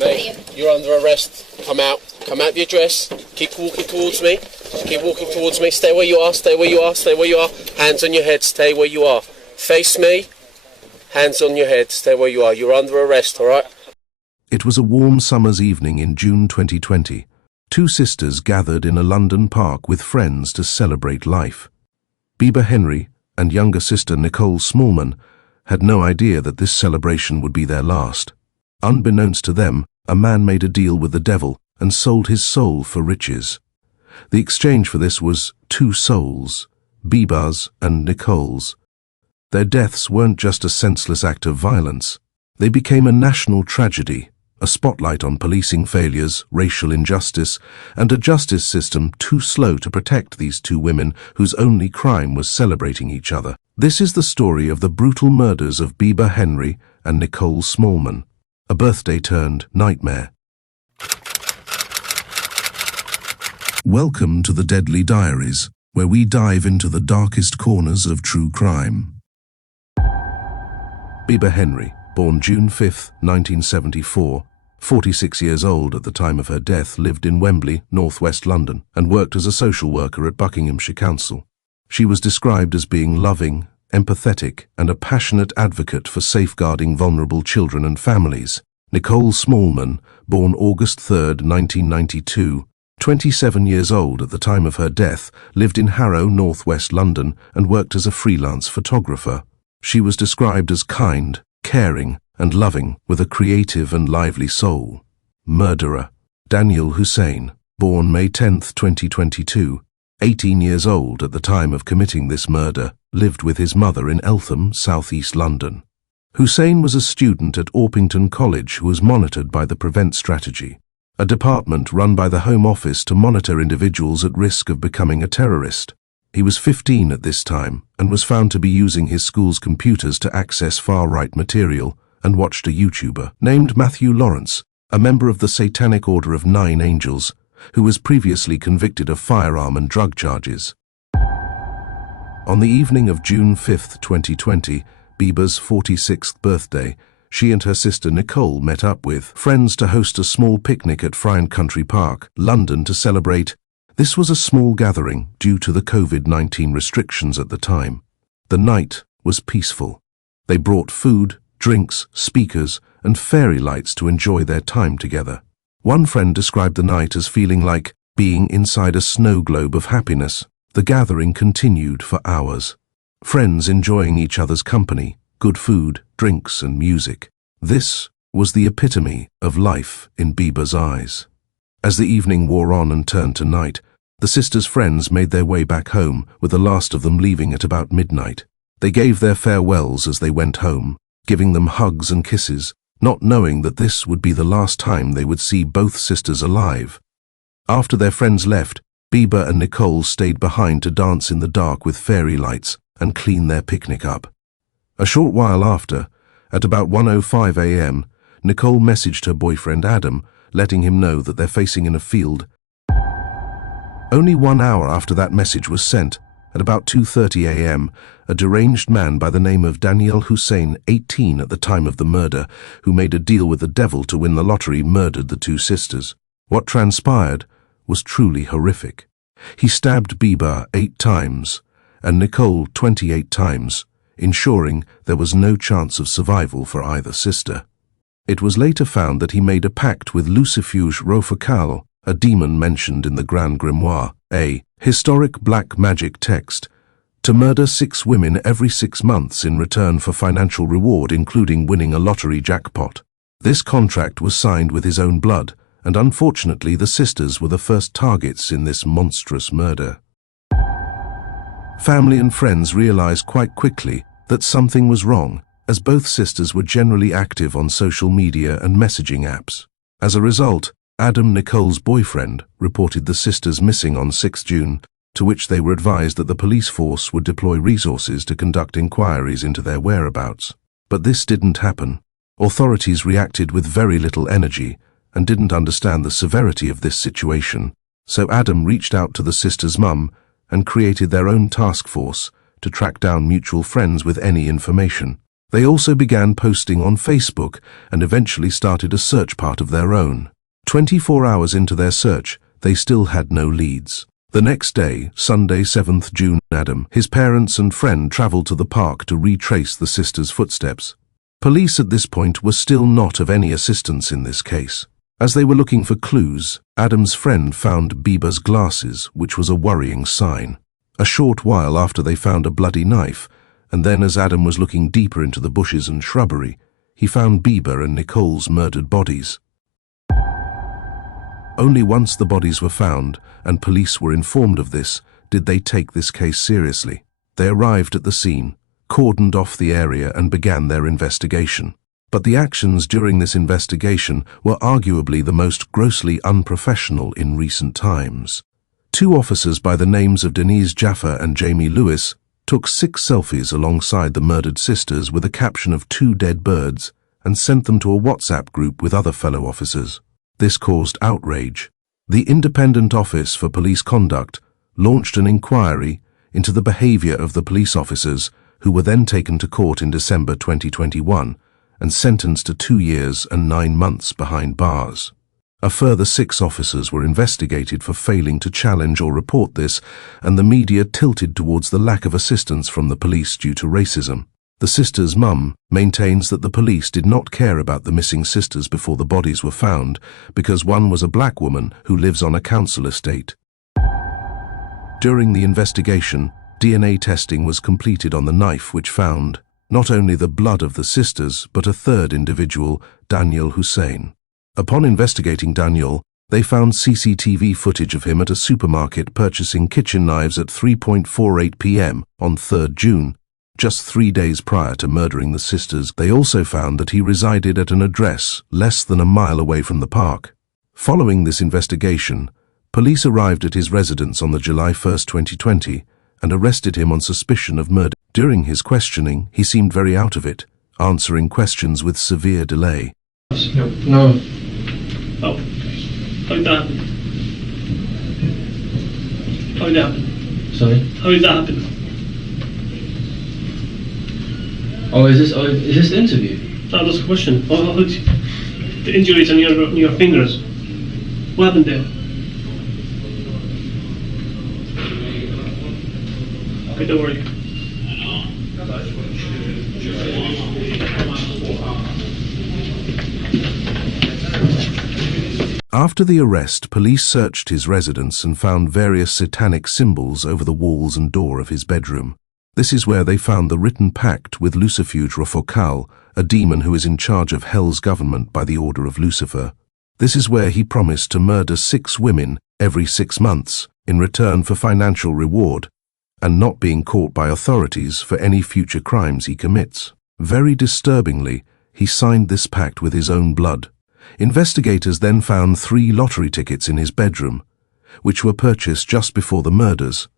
Mate, you're under arrest. Come out. Come out of your dress. Keep walking towards me. Keep walking towards me. Stay where you are. Stay where you are. Stay where you are. Hands on your head. Stay where you are. Face me. Hands on your head. Stay where you are. You're under arrest, all right? It was a warm summer's evening in June 2020. Two sisters gathered in a London park with friends to celebrate life. Bibaa Henry and younger sister Nicole Smallman had no idea that this celebration would be their last. Unbeknownst to them, a man made a deal with the devil and sold his soul for riches. The exchange for this was two souls, Bibaa's and Nicole's. Their deaths weren't just a senseless act of violence. They became a national tragedy, a spotlight on policing failures, racial injustice, and a justice system too slow to protect these two women whose only crime was celebrating each other. This is the story of the brutal murders of Bibaa Henry and Nicole Smallman, a birthday turned nightmare. Welcome to the Deadly Diaries, where we dive into the darkest corners of true crime. Bibaa Henry, born June 5, 1974, 46 years old at the time of her death, lived in Wembley, northwest London, and worked as a social worker at Buckinghamshire Council. She was described as being loving, empathetic, and a passionate advocate for safeguarding vulnerable children and families. Nicole Smallman, born August 3, 1992, 27 years old at the time of her death, lived in Harrow, northwest London, and worked as a freelance photographer. She was described as kind, caring, and loving, with a creative and lively soul. Murderer. Daniel Hussein, born May 10, 2022, 18 years old at the time of committing this murder, lived with his mother in Eltham, southeast London. Hussein was a student at Orpington College who was monitored by the Prevent Strategy, a department run by the Home Office to monitor individuals at risk of becoming a terrorist. He was 15 at this time and was found to be using his school's computers to access far-right material and watched a YouTuber named Matthew Lawrence, a member of the Satanic Order of Nine Angels, who was previously convicted of firearm and drug charges. On the evening of June 5, 2020, Bibaa's 46th birthday, she and her sister Nicole met up with friends to host a small picnic at Friant Country Park, London, to celebrate. This was a small gathering due to the COVID-19 restrictions at the time. The night was peaceful. They brought food, drinks, speakers, and fairy lights to enjoy their time together. One friend described the night as feeling like being inside a snow globe of happiness. The gathering continued for hours. Friends enjoying each other's company, good food, drinks, and music. This was the epitome of life in Bibaa's eyes. As the evening wore on and turned to night, the sisters' friends made their way back home, with the last of them leaving at about midnight. They gave their farewells as they went home, giving them hugs and kisses, not knowing that this would be the last time they would see both sisters alive. After their friends left, Bibaa and Nicole stayed behind to dance in the dark with fairy lights and clean their picnic up. A short while after, at about 1:05 a.m., Nicole messaged her boyfriend Adam, letting him know that they're facing in a field. Only 1 hour after that message was sent, at about 2:30 a.m., a deranged man by the name of Daniel Hussein, 18 at the time of the murder, who made a deal with the devil to win the lottery, murdered the two sisters. What transpired was truly horrific. He stabbed Bibaa 8 times and Nicole 28 times, ensuring there was no chance of survival for either sister. It was later found that he made a pact with Lucifuge Rofakal, a demon mentioned in the Grand Grimoire, a historic black magic text, to murder 6 women every 6 months in return for financial reward, including winning a lottery jackpot. This contract was signed with his own blood, and unfortunately the sisters were the first targets in this monstrous murder. Family and friends realized quite quickly that something was wrong, as both sisters were generally active on social media and messaging apps. As a result, Adam, Nicole's boyfriend, reported the sisters missing on 6 June, to which they were advised that the police force would deploy resources to conduct inquiries into their whereabouts. But this didn't happen. Authorities reacted with very little energy and didn't understand the severity of this situation, so Adam reached out to the sisters' mum and created their own task force to track down mutual friends with any information. They also began posting on Facebook and eventually started a search part of their own. 24 hours into their search, they still had no leads. The next day, Sunday 7th June, Adam, his parents and friend traveled to the park to retrace the sisters' footsteps. Police at this point were still not of any assistance in this case. As they were looking for clues, Adam's friend found Bibaa's glasses, which was a worrying sign. A short while after they found a bloody knife, and then as Adam was looking deeper into the bushes and shrubbery, he found Bibaa and Nicole's murdered bodies. Only once the bodies were found, and police were informed of this, did they take this case seriously. They arrived at the scene, cordoned off the area and began their investigation. But the actions during this investigation were arguably the most grossly unprofessional in recent times. 2 officers by the names of Denise Jaffa and Jamie Lewis took 6 selfies alongside the murdered sisters with a caption of 2 dead birds and sent them to a WhatsApp group with other fellow officers. This caused outrage. The Independent Office for Police Conduct launched an inquiry into the behavior of the police officers, who were then taken to court in December 2021 and sentenced to 2 years and 9 months behind bars. A further 6 officers were investigated for failing to challenge or report this, and the media tilted towards the lack of assistance from the police due to racism. The sisters' mum maintains that the police did not care about the missing sisters before the bodies were found because one was a black woman who lives on a council estate. During the investigation, DNA testing was completed on the knife which found not only the blood of the sisters but a third individual, Daniel Hussein. Upon investigating Daniel, they found CCTV footage of him at a supermarket purchasing kitchen knives at 3:48 p.m. on 3rd June. Just 3 days prior to murdering the sisters. They also found that he resided at an address less than a mile away from the park. Following this investigation, police arrived at his residence on the July 1, 2020, and arrested him on suspicion of murder. During his questioning, he seemed very out of it, answering questions with severe delay. No. Oh. How did that happen? How did that happen? Sorry? How did that happen? Oh, is this the interview? That was the question. The injuries on your fingers. What happened there? Okay, don't worry. After the arrest, police searched his residence and found various satanic symbols over the walls and door of his bedroom. This is where they found the written pact with Lucifuge Rofokal, a demon who is in charge of Hell's government by the order of Lucifer. This is where he promised to murder 6 women every 6 months in return for financial reward, and not being caught by authorities for any future crimes he commits. Very disturbingly, he signed this pact with his own blood. Investigators then found 3 lottery tickets in his bedroom, which were purchased just before the murders,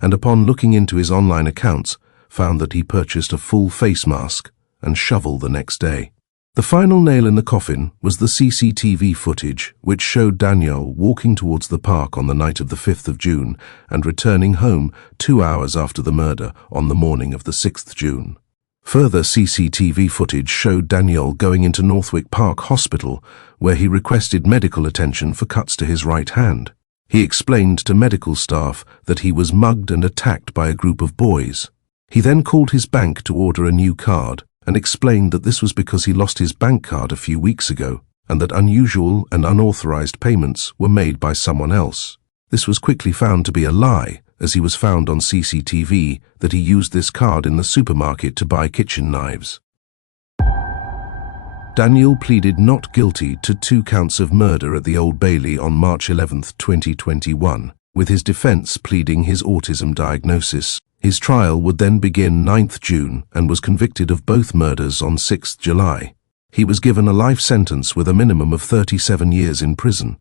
and upon looking into his online accounts, found that he purchased a full face mask and shovel the next day. The final nail in the coffin was the CCTV footage, which showed Daniel walking towards the park on the night of the 5th of June and returning home 2 hours after the murder on the morning of the 6th June. Further CCTV footage showed Daniel going into Northwick Park Hospital, where he requested medical attention for cuts to his right hand. He explained to medical staff that he was mugged and attacked by a group of boys. He then called his bank to order a new card and explained that this was because he lost his bank card a few weeks ago and that unusual and unauthorized payments were made by someone else. This was quickly found to be a lie, as he was found on CCTV that he used this card in the supermarket to buy kitchen knives. Daniel pleaded not guilty to 2 counts of murder at the Old Bailey on March 11, 2021, with his defense pleading his autism diagnosis. His trial would then begin 9th June and was convicted of both murders on 6th July. He was given a life sentence with a minimum of 37 years in prison,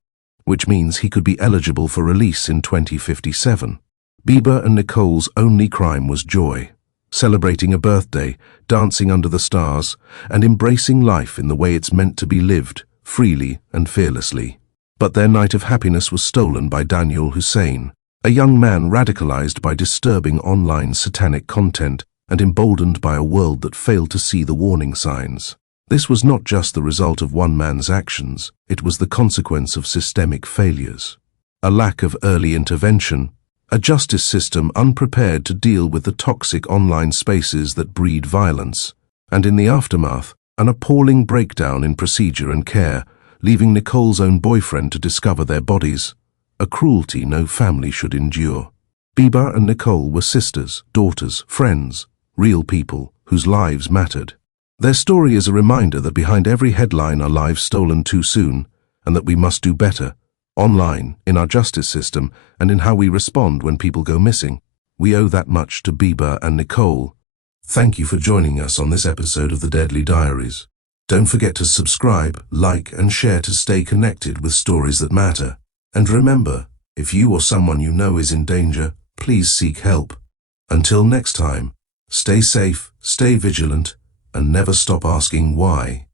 which means he could be eligible for release in 2057. Bibaa and Nicole's only crime was joy, celebrating a birthday, dancing under the stars, and embracing life in the way it's meant to be lived, freely and fearlessly. But their night of happiness was stolen by Daniel Hussein, a young man radicalized by disturbing online satanic content and emboldened by a world that failed to see the warning signs. This was not just the result of one man's actions, it was the consequence of systemic failures. A lack of early intervention, a justice system unprepared to deal with the toxic online spaces that breed violence, and in the aftermath, an appalling breakdown in procedure and care, leaving Nicole's own boyfriend to discover their bodies, a cruelty no family should endure. Bibaa and Nicole were sisters, daughters, friends, real people whose lives mattered. Their story is a reminder that behind every headline are lives stolen too soon, and that we must do better, online, in our justice system, and in how we respond when people go missing. We owe that much to Bibaa and Nicole. Thank you for joining us on this episode of The Deadly Diaries. Don't forget to subscribe, like, and share to stay connected with stories that matter. And remember, if you or someone you know is in danger, please seek help. Until next time, stay safe, stay vigilant, and never stop asking why.